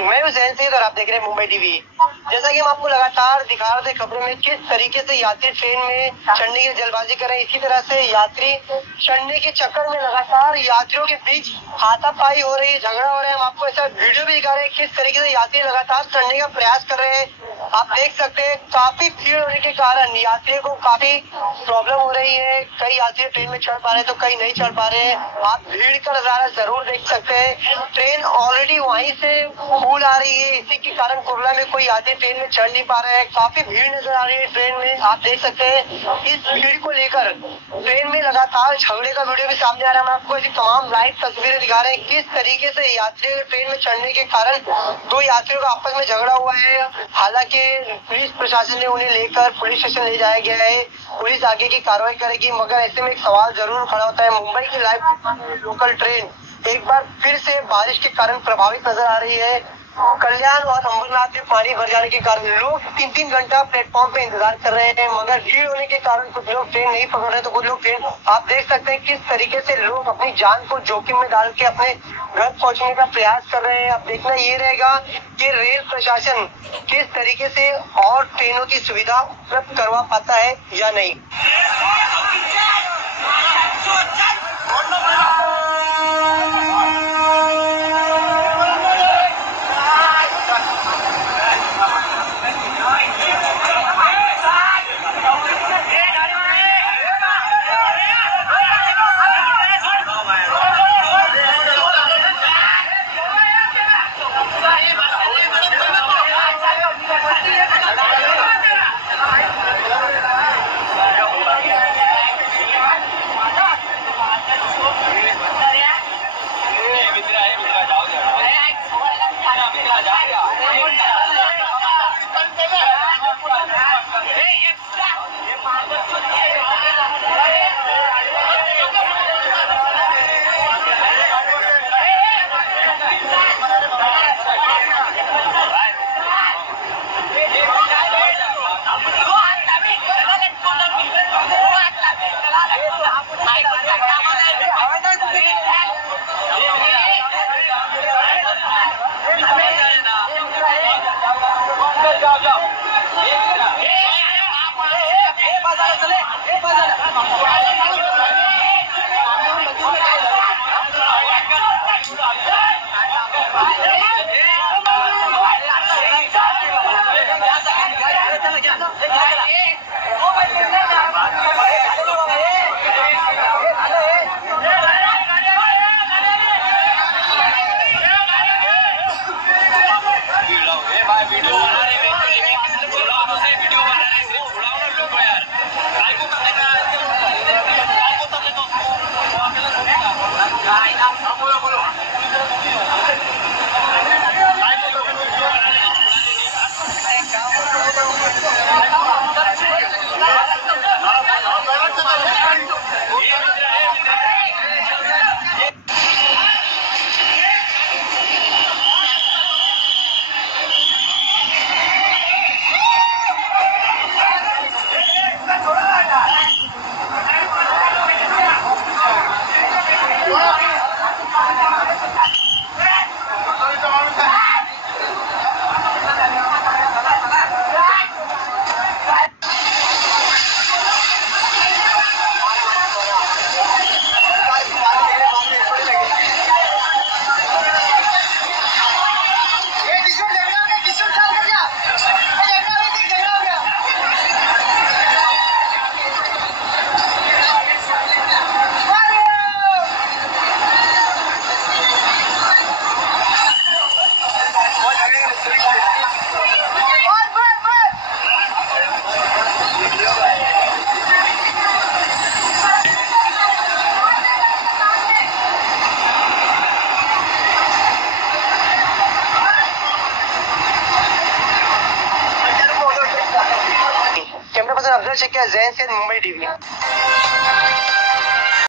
मैं हूं जैन सिंह और आप देख रहे हैं मुंबई टीवी। जैसा कि हम आपको लगातार दिखा रहे थे खबरों में किस तरीके से यात्री ट्रेन में चढ़ने की जल्दबाजी कर रहे हैं, इसी तरह से यात्री चढ़ने के चक्कर में लगातार यात्रियों के बीच हाथापाई हो रही है, झगड़ा हो रहा है। हम आपको ऐसा वीडियो भी दिखा रहे हैं किस तरीके से यात्री लगातार चढ़ने का प्रयास कर रहे हैं। आप देख सकते हैं काफी भीड़ होने के कारण यात्रियों को काफी प्रॉब्लम हो रही है। कई यात्री ट्रेन में चढ़ पा रहे हैं तो कई नहीं चढ़ पा रहे हैं। आप भीड़ का नजारा जरूर देख सकते हैं। ट्रेन ऑलरेडी वहीं से फूल आ रही है, इसी के कारण कुर्ला में कोई यात्री ट्रेन में चढ़ नहीं पा रहे हैं। काफी भीड़ नजर आ रही है ट्रेन में। आप देख सकते हैं इस भीड़ को लेकर ट्रेन में लगातार झगड़े का वीडियो भी सामने आ रहा है। हम आपको ऐसी तमाम लाइव तस्वीरें दिखा रहे हैं किस तरीके से यात्रियों के ट्रेन में चढ़ने के कारण दो यात्रियों का आपस में झगड़ा हुआ है। हालांकि पुलिस प्रशासन ने उन्हें लेकर पुलिस स्टेशन ले जाया गया है। पुलिस आगे की कार्रवाई करेगी, मगर ऐसे में एक सवाल जरूर खड़ा होता है। मुंबई की लाइव लोकल ट्रेन एक बार फिर से बारिश के कारण प्रभावित नजर आ रही है। कल्याण और अंबरनाथ में पानी भर जाने के कारण लोग 3-3 घंटा प्लेटफॉर्म पे इंतजार कर रहे हैं, मगर भीड़ होने के कारण कुछ लोग ट्रेन नहीं पकड़ रहे तो कुछ लोग ट्रेन। आप देख सकते हैं किस तरीके से लोग अपनी जान को जोखिम में डाल के अपने घर पहुंचने का प्रयास कर रहे हैं। अब देखना ये रहेगा कि रेल प्रशासन किस तरीके से और ट्रेनों की सुविधा उपलब्ध करवा पाता है या नहीं। Camera person Afzal Shaikh, Jain Singh, Mumbai TV.